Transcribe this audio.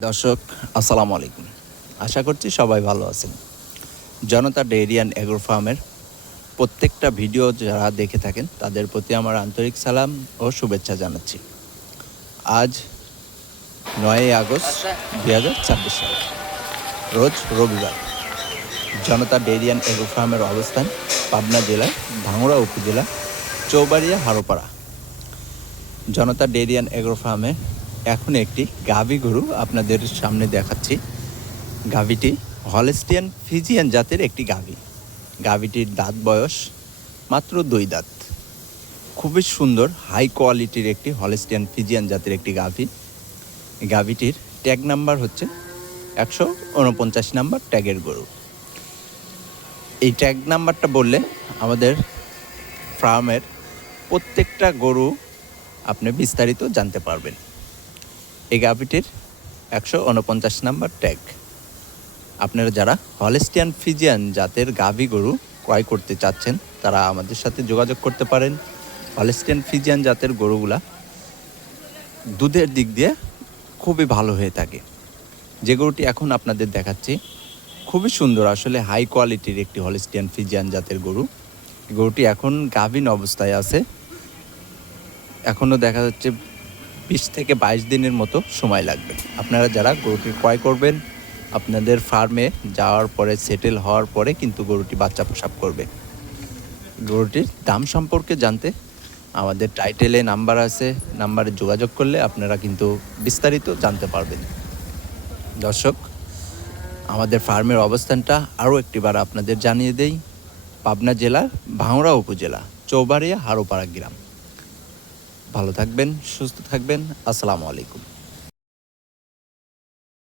দর্শক আসসালামু আলাইকুম। আশা করছি সবাই ভালো আছেন। জনতা ডেইরি অ্যান্ড এগ্রো ফার্মের প্রত্যেকটা ভিডিও যারা দেখে থাকেন তাদের প্রতি আমার আন্তরিক সালাম ও শুভেচ্ছা জানাচ্ছি। আজ ৯ আগস্ট ২০২৬ সাল, রোজ রবিবার। জনতা ডেইরি অ্যান্ড এগ্রো ফার্মের অবস্থান পাবনা জেলার ভাঙড়া উপজেলা চৌবাড়িয়া হারোপাড়া। জনতা ডেইরি অ্যান্ড এগ্রো ফার্মে এখন একটি গাভী গরু আপনাদের সামনে দেখাচ্ছি। গাভীটি হলস্টিয়ান ফ্রিজিয়ান জাতের একটি গাভী। গাভীটির দাঁত বয়স মাত্র ২ দাঁত। খুবই সুন্দর হাই কোয়ালিটির একটি হলস্টিয়ান ফ্রিজিয়ান জাতের একটি গাভী। গাভীটির ট্যাগ নাম্বার হচ্ছে ১৪৯ নাম্বার ট্যাগের গরু। এই ট্যাগ নাম্বারটা বললে আমাদের ফার্মের প্রত্যেকটা গরু আপনি বিস্তারিত জানতে পারবেন। এই গাভীটির ১৪৯ নাম্বার ট্যাগ। আপনারা যারা হলস্টিয়ান ফ্রিজিয়ান জাতের গাভী গরু ক্রয় করতে চাচ্ছেন তারা আমাদের সাথে যোগাযোগ করতে পারেন। হলস্টিয়ান ফ্রিজিয়ান জাতের গরুগুলা দুধের দিক দিয়ে খুবই ভালো হয়ে থাকে। যে গরুটি এখন আপনাদের দেখাচ্ছি খুবই সুন্দর, আসলে হাই কোয়ালিটির একটি হলস্টিয়ান ফ্রিজিয়ান জাতের গরু। গরুটি এখন গাভীন অবস্থায় আছে। এখনও দেখা যাচ্ছে ২০ থেকে ২২ দিনের মতো সময় লাগবে। আপনারা যারা গরুটি ক্রয় করবেন আপনাদের ফার্মে যাওয়ার পরে সেটেল হওয়ার পরে কিন্তু গরুটি বাচ্চা প্রসব করবে। গরুটির দাম সম্পর্কে জানতে আমাদের টাইটেলে নাম্বার আছে, নাম্বারে যোগাযোগ করলে আপনারা কিন্তু বিস্তারিত জানতে পারবেন। দর্শক, আমাদের ফার্মের অবস্থানটা আরও একটিবার আপনাদের জানিয়ে দেই। পাবনা জেলার ভাঙড়া উপজেলা চৌবাড়িয়া হারোপাড়া গ্রাম। ভালো থাকবেন, সুস্থ থাকবেন। আসসালামু আলাইকুম।